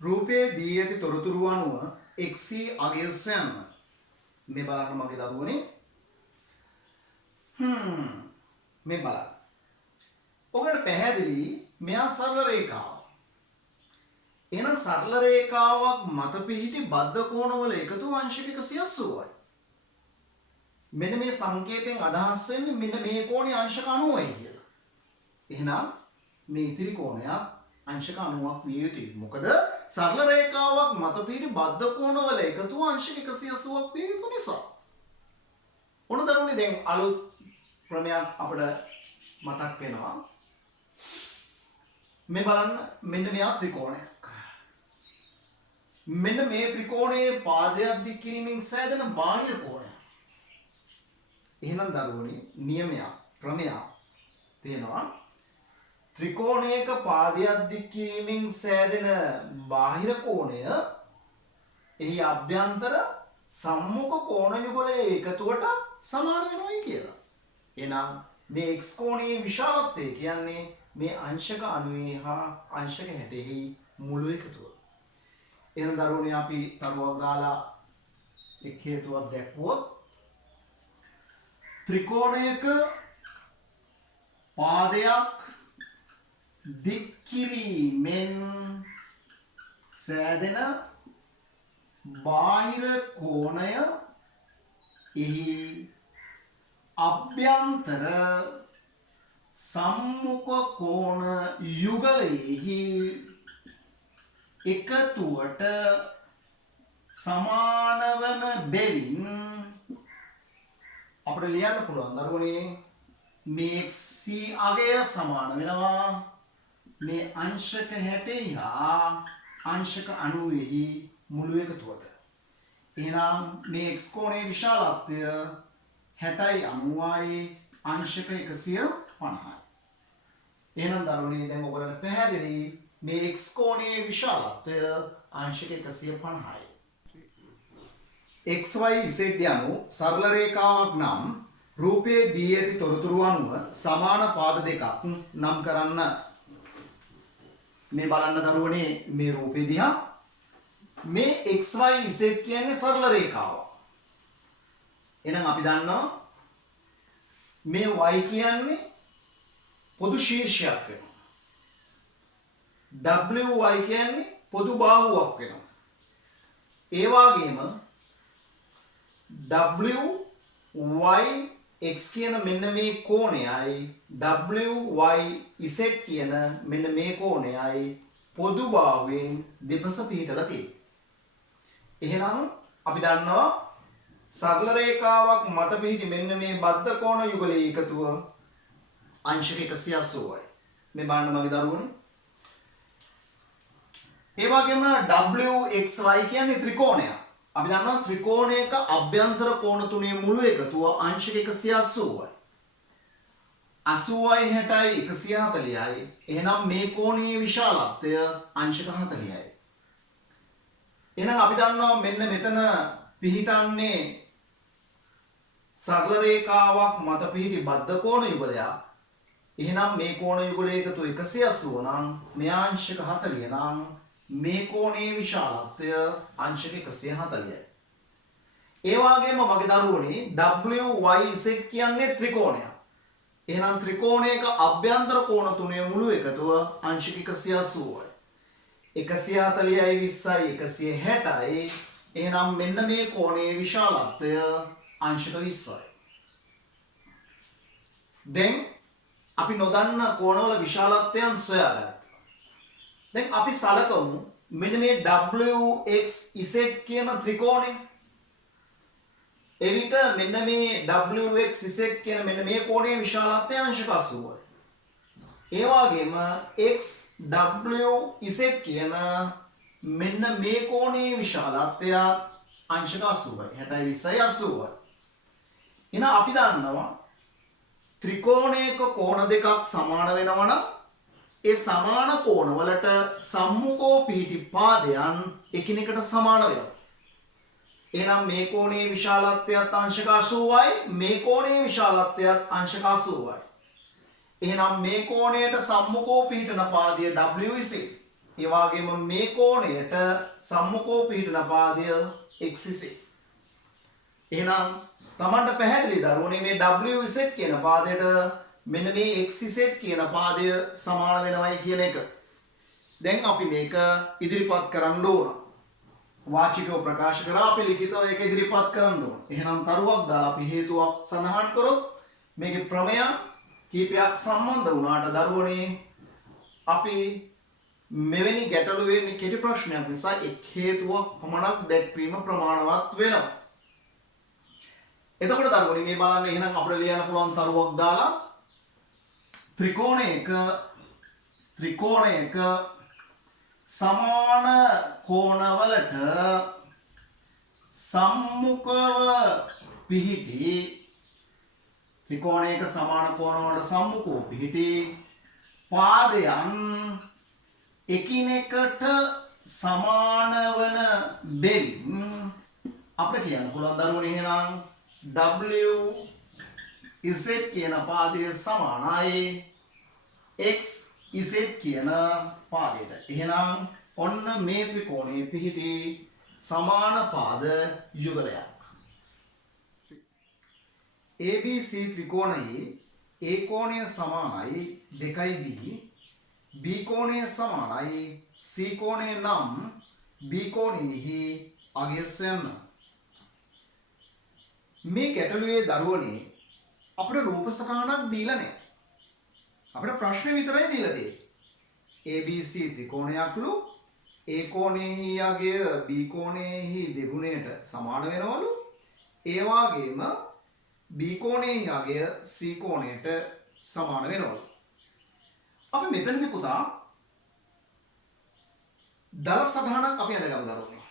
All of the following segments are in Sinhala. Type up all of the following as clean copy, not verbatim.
රූපයේ දී ඇති තොරතුරු අනුව XC අගය සොයන්න. මේ බලන්න මගේ දරුවනේ. මේ බලන්න. ඔයාලට පැහැදිලි මෙයා සරල රේඛාවක්. එහෙනම් සරල රේඛාවක් මත පිහිටි බද්ධ කෝණවල එකතු අංශක 180යි. මෙන්න මේ සංකේතයෙන් අදහස් වෙන්නේ මෙන්න මේ කෝණේ අංශක 90යි කියලා. එහෙනම් මේ ඉතිරි කෝණයක් අංශක 90ක් විය යුතුයි. මොකද සරල රේඛාවක් මත පිහිටි බද්ධ කෝණවල එකතු අංශක 180ක් විය යුතු නිසා. ඔන්න දරුවනේ දැන් අලුත් ක්‍රමයක් අපිට මතක් වෙනවා. මේ බලන්න මෙන්න මෙයා ත්‍රිකෝණයක්. මෙන්න මේ ත්‍රිකෝණයේ පාදයක් දික් කිරීමෙන් සෑදෙන බාහිර කෝණය. එහෙනම් දරුවනේ නියමයක් ක්‍රමයක් තියෙනවා. ත්‍රිකෝණයක පාදයක් දික් කිරීමෙන් සෑදෙන බාහිර කෝණය එහි අභ්‍යන්තර සම්මුඛ කෝණ යුගලයේ එකතුවට සමාන වෙනවායි කියලා. එහෙනම් මේ x කෝණයේ විශාලත්වය කියන්නේ මේ අංශක 90 හා අංශක 60 මුළු එකතුව. එහෙනම් දරුවනේ අපි තරුවක් දාලා එක් හේතුවක් දැක්වුවොත් ත්‍රිකෝණයක පාදයක් දික් කිරීමෙන් සෑදෙන බාහිර කෝණය එහි අභ්‍යන්තර සම්මුඛ කෝණ යුගලයෙහි එකතුවට සමාන වන බැවින් අපිට ලියන්න පුළුවන් දරුවනේ මේ XC අගය සමාන වෙනවා මේ අංශක 60 හා අංශක 90 මුළු එකතුවට. එහෙනම් මේ x කෝණයේ විශාලත්වය 60යි 90යි අංශක 150යි. එහෙනම් දරුවනේ දැන් ඔයගොල්ලන්ට පැහැදිලි මේ x කෝණයේ විශාලත්වය අංශක 150යි. xy z යනු සරල රේඛාවක් නම් රූපයේ දී ඇති තොරතුරු අනුව සමාන පාද දෙකක් නම් කරන්න. මේ බලන්න දරුවනේ මේ රූපේ දිහා මේ xy z කියන්නේ සරල රේඛාවක්. එහෙනම් අපි දන්නවා මේ y කියන්නේ පොදු ශීර්ෂයක් වෙනවා. wy කියන්නේ පොදු බාහුවක් වෙනවා. ඒ වගේම wy x කියන මෙන්න මේ කෝණයයි wy z කියන මෙන්න මේ කෝණයයි පොදු බාහුවෙන් දෙපස පිහිටලා තියෙනවා. එහෙනම් අපි දන්නවා සරල රේඛාවක් මත පිහිටි මෙන්න මේ බද්ධ කෝණ යුගලයේ එකතුව අංශක 180යි. මේ බලන්න මගේ දරුවනේ. ඒ වගේම wxy කියන්නේ ත්‍රිකෝණයක්. අපි දන්නවා ත්‍රිකෝණයක අභ්‍යන්තර කෝණ තුනේ මුළු එකතුව අංශක 180යි. 80යි 60යි 140යි. එහෙනම් මේ කෝණයේ විශාලත්වය අංශක 40යි. එහෙනම් අපි දන්නවා මෙන්න මෙතන පිහිටන්නේ සරල රේඛාවක් මත පිහිටි බද්ධ කෝණ යුගලයක්. එහෙනම් මේ කෝණ යුගලයේ එකතු 180 නම් මේ අංශක 40 නම් මේ කෝණයේ විශාලත්වය අංශක 140යි. ඒ වගේම මගේ දරුවනේ WYZ කියන්නේ ත්‍රිකෝණයක්. එහෙනම් ත්‍රිකෝණයක අභ්‍යන්තර කෝණ තුනේ මුළු එකතුව අංශක 180යි. 140යි 20යි 160යි. එහෙනම් මෙන්න මේ කෝණයේ විශාලත්වය අංශක 20යි. දැන් අපි නොදන්න කෝණවල විශාලත්වයන් සොයාගත්තා. දැන් අපි සලකමු මෙන්න මේ WXZ කියන ත්‍රිකෝණය. එවිට මෙන්න මේ WXZ කියන මෙන්න මේ කෝණයේ විශාලත්වය අංශක 80යි. ඒ වගේම XWZ කියන මෙන්න මේ කෝණයේ විශාලත්වය අංශක 80යි. 60යි 20යි 80යි. එහෙනම් අපි දන්නවා ත්‍රිකෝණයක කෝණ දෙකක් සමාන වෙනවා නම් ඒ සමාන කෝණවලට සම්මුඛව පිහිටි පාදයන් එකිනෙකට සමාන වෙනවා. එහෙනම් මේ කෝණයේ විශාලත්වයත් අංශක 80යි මේ කෝණයේ විශාලත්වයත් අංශක 80යි. එහෙනම් මේ කෝණයට සම්මුඛව පිහිටන පාදය WZ. ඒ වගේම මේ කෝණයට සම්මුඛව පිහිටන පාදය xz. එහෙනම් Tamanට පැහැදිලි දරුවනේ මේ wz කියන පාදයට මෙන්න මේ xz කියන පාදය සමාන වෙනවයි කියන එක. දැන් අපි මේක ඉදිරිපත් කරන්න ඕන. වාචිකව ප්‍රකාශ කරලා අපි ලිඛිතව ඒක ඉදිරිපත් කරන්න ඕන. එහෙනම් තරුවක් දාලා අපි හේතුවක් සඳහන් කරොත් මේකේ ප්‍රමේය කීපයක් සම්බන්ධ වුණාට දරුවනේ අපි මෙවැනි ගැටලු වෙන්නේ කෙටි ප්‍රශ්නයක් නිසා එක් හේතුවක් පමණක් දැක්වීම ප්‍රමාණවත් වෙනවා. එතකොට දරුවනේ මේ බලන්න එහෙනම් අපිට ලියන්න පුළුවන් තරුවක් දාලා ත්‍රිකෝණයක සමාන කෝණවලට සම්මුඛව පිහිටි ත්‍රිකෝණයක සමාන කෝණවලට සම්මුඛව පිහිටි පාදයන් එකිනෙකට සමාන වන බැවින් අපිට කියන්න පුළුවන් දරුවනේ එහෙනම් WZ කියන පාදය සමානයි XZ කියන පාදයට. එහෙනම් ඔන්න මේ ත්‍රිකෝණයේ පිහිටි සමාන පාද යුගලයක්. ABC ත්‍රිකෝණයේ A කෝණය සමානයි 2B, B කෝණය සමානයි C කෝණය නම් B කෝණයෙහි අගය සොයන්න. මේ ගැටලුවේ දරුවනේ අපිට රූප සටහනක් දීලා නැහැ. අපිට ප්‍රශ්න විතරයි දීලා තියෙන්නේ. ABC ත්‍රිකෝණයක්ලු A කෝණයෙහි අගය B කෝණයෙහි දෙගුණයට සමාන වෙනවලු. ඒ වගේම B කෝණයෙහි අගය C කෝණයට සමාන වෙනවලු. අපි මෙතනදී පුතා දල සටහනක් අපි අදගමු දරුවනේ.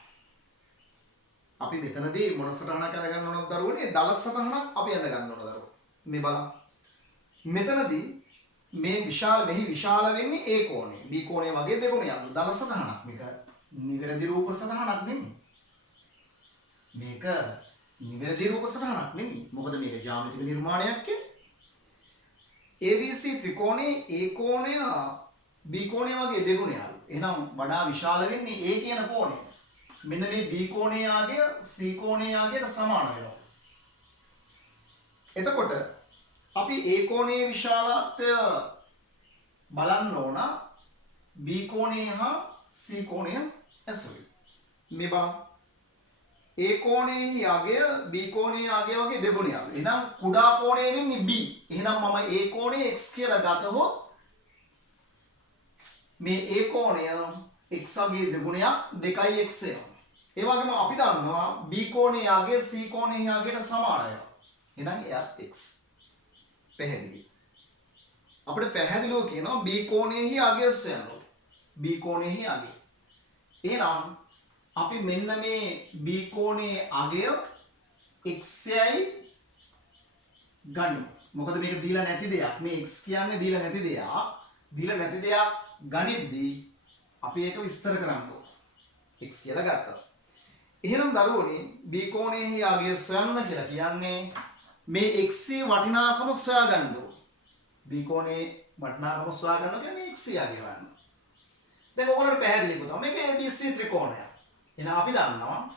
අපි මෙතනදී මොන සටහනක් අදගන්න ඕනද දරුවනේ? දල සටහනක් අපි අදගන්න ඕන දරුවෝ. මේ බලන්න. මෙතනදී මේ මෙහි විශාල වෙන්නේ A කෝණය. B කෝණය වගේ දෙගුණයක්. දල සටහනක්. මේක නිවැරදි රූප සටහනක් නෙමෙයි. මේක නිවැරදි රූප සටහනක් නෙමෙයි. මොකද මේක ජ්‍යාමිතික නිර්මාණයක් ABC ත්‍රිකෝණයේ A කෝණය B කෝණය වගේ දෙගුණයක්. එහෙනම් වඩා විශාල වෙන්නේ A කියන කෝණය. මෙන්න මේ B කෝණයේ ආගය C කෝණයේ ආගයට සමාන වෙනවා. එතකොට අපි A කෝණයේ විශාලත්වය බලන්න ඕන B කෝණයේ හා C කෝණය ඇසුරින්. මේ බලන්න. A කෝණයේ ආගය B කෝණයේ ආගය වගේ දෙගුණයක්. එහෙනම් කුඩා කෝණය වෙන්නේ B. එහෙනම් මම A කෝණය x කියලා ගතහොත් මේ A කෝණය x වගේ දෙගුණයක් 2x වෙනවා. ඒ වගේම අපි දන්නවා B කෝණයේ ආගය C කෝණයේ ආගයට සමාන වෙනවා. එහෙනම් එයත් x. පැහැදිලි. අපිට පැහැදිලිව කියනවා B කෝණයෙහි අගය සොයන්න. B කෝණයෙහි අගය. එහෙනම් අපි මෙන්න මේ B කෝණයේ අගය x යයි ගනිමු. මොකද මේක දීලා නැති දෙයක්. මේ x කියන්නේ දීලා නැති දෙයක්. දීලා නැති දෙයක් ගනිද්දී අපි ඒක විස්තර කරන්න ඕන. x කියලා ගත්තා. එහෙනම් දරුවනේ B කෝණයෙහි අගය සොයන්න කියලා කියන්නේ මේ x යේ වටිනාකම සොයා ගන්න ඕන. B කෝණයේ වටිනාකම සොයා ගන්න කියන්නේ x යේ අගය ගන්න. දැන් ඔයගොල්ලන්ට පැහැදිලි පුතා මේක ABC ත්‍රිකෝණයක්. එහෙනම් අපි දන්නවා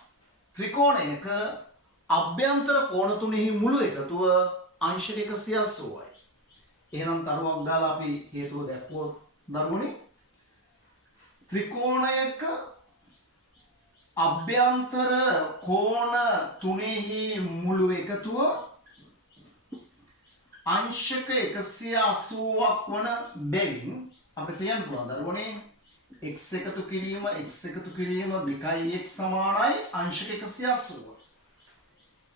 ත්‍රිකෝණයක අභ්‍යන්තර කෝණ තුනෙහි මුළු එකතුව අංශ 180යි. එහෙනම් තරුවක් දාලා අපි හේතුව දැක්වුවොත් දරුවනේ ත්‍රිකෝණයක අභ්‍යන්තර කෝණ තුනෙහි මුළු එකතුව අංශක 180ක් වන බැවින් අපිට කියන්න පුළුවන් දරුවනේ x එකතු කිරීම 2x සමානයි අංශක 180.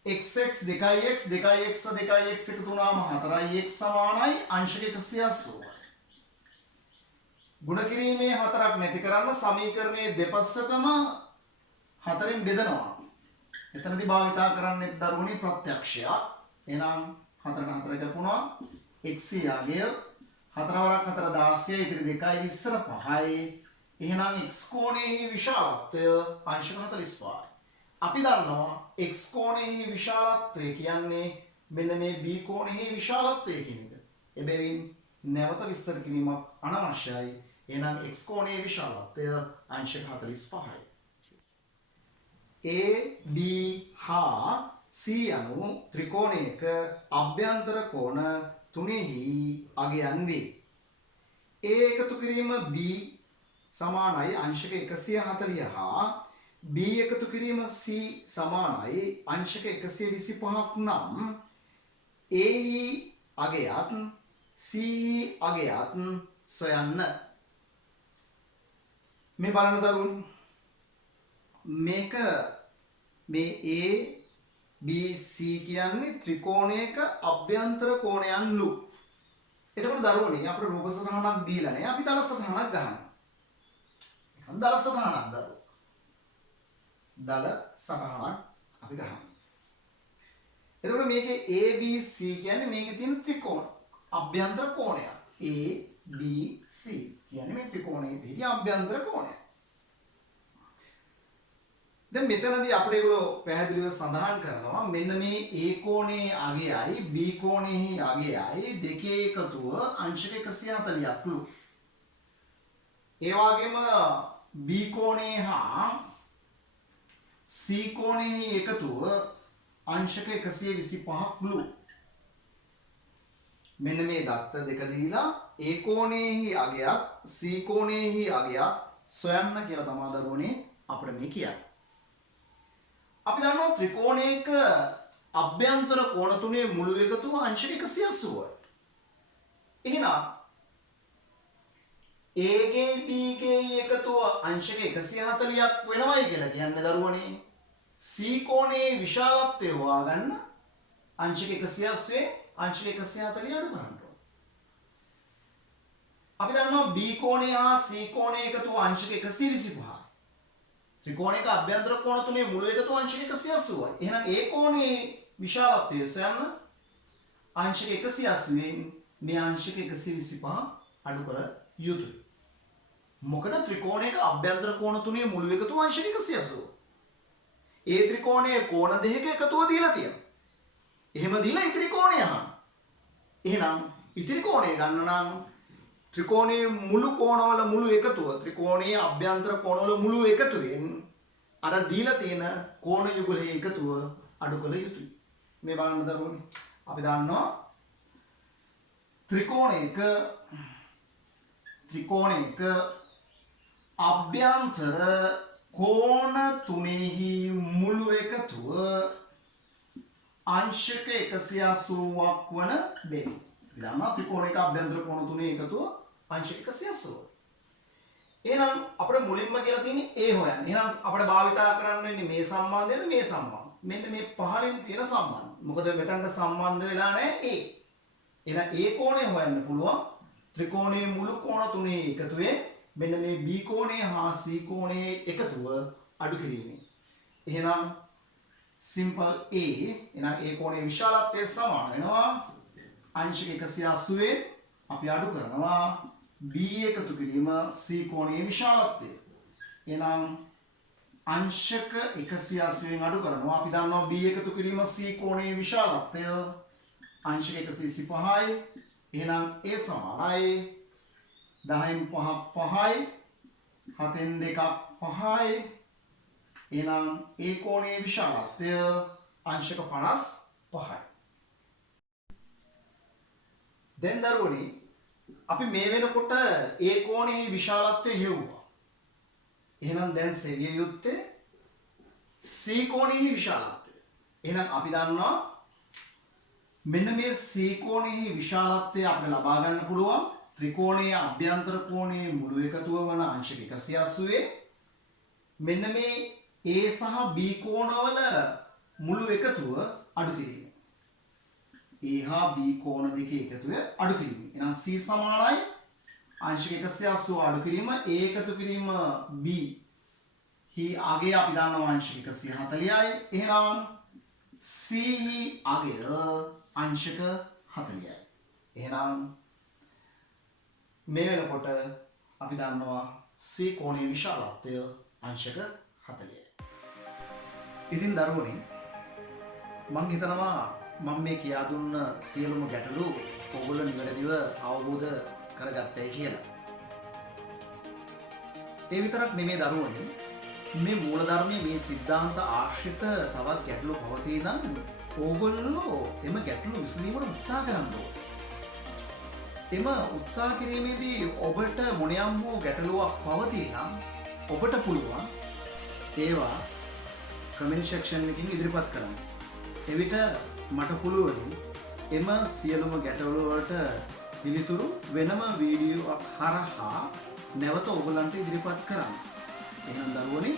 xx 2x 2x 2x එකතු වුණාම 4x සමානයි අංශක 180. ගුණ කිරීමේ 4ක් නැති කරන්න සමීකරණයේ දෙපස්සටම 4න් බෙදනවා. එතනදී භාවිතා කරන්නේ දරුවනේ ප්‍රත්‍යක්ෂය. එහෙනම් 4ට 4 කපුණා x යාගය 4 වරක් 4 16යි ඉතිරි 2යි 20 5යි. එහෙනම් x කෝණයේ විශාලත්වය අංශක 45යි. අපි දන්නවා x කෝණයේ විශාලත්වය කියන්නේ මෙන්න මේ b කෝණයේ විශාලත්වය කියන එක. එබැවින් නැවත විස්තර කිරීමක් අනවශ්‍යයි. එහෙනම් x කෝණයේ විශාලත්වය අංශක 45යි. A B හා C යනු ත්‍රිකෝණයක අභ්‍යන්තර කෝණ තුනෙහි අගයන් වේ. A එකතු කිරීම B සමානයි අංශක 140 හා B එකතු කිරීම C සමානයි අංශක 125ක් නම් A හි අගයත් C හි අගයත් සොයන්න. මේ බලන්න දරුවනි. මේක මේ A B C කියන්නේ ත්‍රිකෝණයක අභ්‍යන්තර කෝණයන්ලු. එතකොට දරුවනි අපිට රූප සටහනක් දීලා නේ අපි දල සටහනක් ගහනවා. දල සටහනක් දරුවෝ. දල සටහනක් අපි ගහනවා. එතකොට මේකේ A B C කියන්නේ මේකේ තියෙන ත්‍රිකෝණ අභ්‍යන්තර කෝණයක්. A B C කියන්නේ මේ ත්‍රිකෝණයේ පිටි අභ්‍යන්තර කෝණයක්. දැන් මෙතනදී අපිට ඒගොල්ලෝ පැහැදිලිව සඳහන් කරනවා මෙන්න මේ A කෝණයේ අගයයි B කෝණයේ අගයයි දෙකේ එකතුව අංශක 140ක්ලු. ඒ වගේම B කෝණයේ හා C කෝණයේ එකතුව අංශක 125ක්ලු. මෙන්න මේ දත්ත දෙක දීලා A කෝණයේ අගයත් C කෝණයේ අගයත් සොයන්න කියලා තමයි දරුවනේ අපිට මේ කියන්නේ. අපි දන්නවා ත්‍රිකෝණයක අභ්‍යන්තර කෝණ තුනේ මුළු එකතුව අංශක 180යි. එහෙනම් A ගේ B ගේ එකතුව අංශක 140ක් වෙනවයි කියලා කියන්නේ දරුවනේ C කෝණයේ විශාලත්වය හොයාගන්න අංශක 180 අංශක 140 අඩු කරන්න ඕනේ. අපි දන්නවා B කෝණය හා C කෝණයේ එකතුව අංශක 125යි. ත්‍රිකෝණයක අභ්‍යන්තර කෝණ තුනේ මුළු එකතුව අංශක 180යි. එහෙනම් A කෝණයේ විශාලත්වය සොයන්න අංශක 180න් මේ අංශක 125 අඩු කර යුතුයි. මොකද ත්‍රිකෝණයක අභ්‍යන්තර කෝණ තුනේ මුළු එකතුව අංශක 180. ඒ ත්‍රිකෝණයේ කෝණ දෙකක එකතුව දීලා තියෙනවා. එහෙම දීලා ඉතිරි කෝණය අහන්න. එහෙනම් ඉතිරි කෝණය ගන්න නම් ත්‍රිකෝණයේ මුළු කෝණවල මුළු එකතුව ත්‍රිකෝණයේ අභ්‍යන්තර කෝණවල මුළු එකතුවෙන් අර දීලා තියෙන කෝණ යුගලයේ එකතුව අඩු කළ යුතුයි. මේ බලන්න දරුවනේ. අපි දන්නවා ත්‍රිකෝණයක අභ්‍යන්තර කෝණ තුනෙහි මුළු එකතුව අංශක 180ක් වන බැවි. දන්නවා ත්‍රිකෝණයක අභ්‍යන්තර කෝණ තුනේ එකතුව අංශක 180. එහෙනම් අපිට මුලින්ම කියලා තියෙන්නේ A හොයන්න. එහෙනම් අපිට භාවිතා කරන්න වෙන්නේ මේ සම්බන්ධයද මේ සම්බන්ධ. මෙන්න මේ පහලින් තියෙන සම්බන්ධ. මොකද මෙතනට සම්බන්ධ වෙලා නැහැ A. එහෙනම් A කෝණය හොයන්න පුළුවන්. ත්‍රිකෝණයේ මුළු කෝණ තුනේ එකතුවෙන් මෙන්න මේ B කෝණය හා C කෝණයේ එකතුව අඩු කිරීමෙන්. එහෙනම් simple A එහෙනම් A කෝණයේ විශාලත්වය සමාන වෙනවා අංශක 180 අපි අඩු කරනවා B එකතු කිරීම C කෝණයේ විශාලත්වය. එහෙනම් අංශක 180න් අඩු කරනවා අපි දන්නවා B එකතු කිරීම C කෝණයේ විශාලත්වය අංශක 125යි. එහෙනම් A සමානයි 10න් 5ක් 5යි 7න් 2ක් 5යි. එහෙනම් A කෝණයේ විශාලත්වය අංශක 55යි. දැන් දරුවනි අපි මේ වෙනකොට A කෝණයේ විශාලත්වය හෙව්වා. එහෙනම් දැන් සෙවිය යුත්තේ C කෝණයේ විශාලත්වය. එහෙනම් අපි දන්නවා මෙන්න මේ C කෝණයේ විශාලත්වය අපිට ලබා ගන්න පුළුවන් ත්‍රිකෝණයේ අභ්‍යන්තර කෝණයේ මුළු එකතුව වන අංශක 180 මෙන්න මේ A සහ B කෝණවල මුළු එකතුව අඩු කිරීම. A හා B කෝණ දෙකේ එකතුව අඩු කිරීම. එහෙනම් C සමානයි අංශක 180 අඩු කිරීම A එකතු කිරීම B හි අගය අපි දන්නවා අංශක 140යි. එහෙනම් C හි අගය අංශක 40යි. එහෙනම් මේ වෙනකොට අපි දන්නවා C කෝණයේ විශාලත්වය අංශක 40යි. ඉතින් දරුවනේ මම හිතනවා මම මේ කියා දුන්න සියලුම ගැටලු ඔයගොල්ලෝ නිවැරදිව අවබෝධ කරගත්තයි කියලා. ඒ විතරක් නෙමේ දරුවනේ මේ මූලධර්මයේ මේ සිද්ධාන්ත ආශ්‍රිත තවත් ගැටලු පවතී නම් ඕගොල්ලෝ එම ගැටලු විසඳීමට උත්සාහ කරන්න ඕනේ. එම උත්සාහ කිරීමේදී ඔබට මොනියම් වූ ගැටලුවක් පවතී නම් ඔබට පුළුවන් ඒවා කමෙන්ට් සෙක්ෂන් එකකින් ඉදිරිපත් කරන්න. එවිට මට පුළුවන් එම සියලුම ගැටලු වලට පිළිතුරු වෙනම වීඩියෝවක් හරහා නැවත ඔයගලන්ට ඉදිරිපත් කරන්න. එහෙනම් දරුවනේ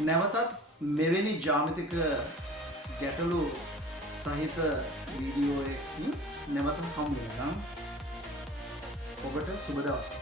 නැවතත් මෙවැනි ජ්‍යාමිතික ගැටලු සහිත වීඩියෝ එකකින් නැවත හමු වෙනවා. ඔබට සුබ දවසක්.